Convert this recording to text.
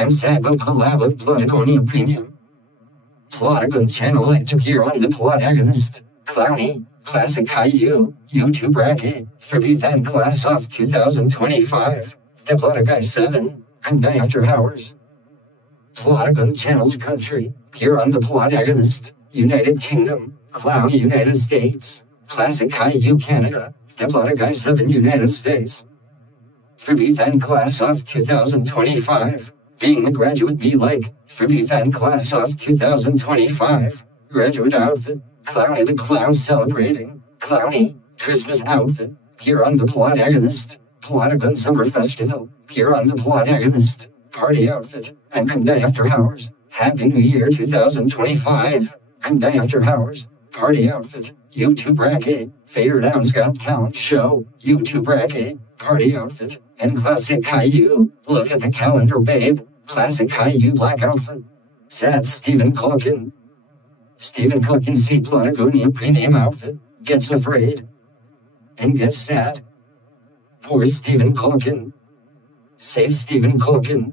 I'm Sabo collab of Plutonium Premium. Plotagon channel like to gear on the Plotagonist. Clowny, Classic Caillou, YouTube bracket, for Van Class off 2025. The Plotagon 7, and Day After Hours. Plotagon channel's country, gear on the Plotagonist, United Kingdom, Clown United States, Classic Caillou Canada, the Plotagon 7 United States. For Van Class off 2025. Being a graduate be like, for Van Class off 2025. Graduate outfit, Clowny the Clown celebrating, Clowny, Christmas outfit, here on the Plotagonist, Plotagon Summer Festival, here on the Plotagonist, party outfit, and come day after hours, Happy New Year 2025, come day after hours, party outfit, YouTube bracket, Fader Down Scout Talent Show, YouTube bracket, party outfit, and Classic Caillou, look at the calendar babe, Classic Caillou black outfit. Sad Stephen Culkin. Stephen Culkin see Plutonium Premium outfit, gets afraid, and gets sad. Poor Stephen Culkin. Save Stephen Culkin.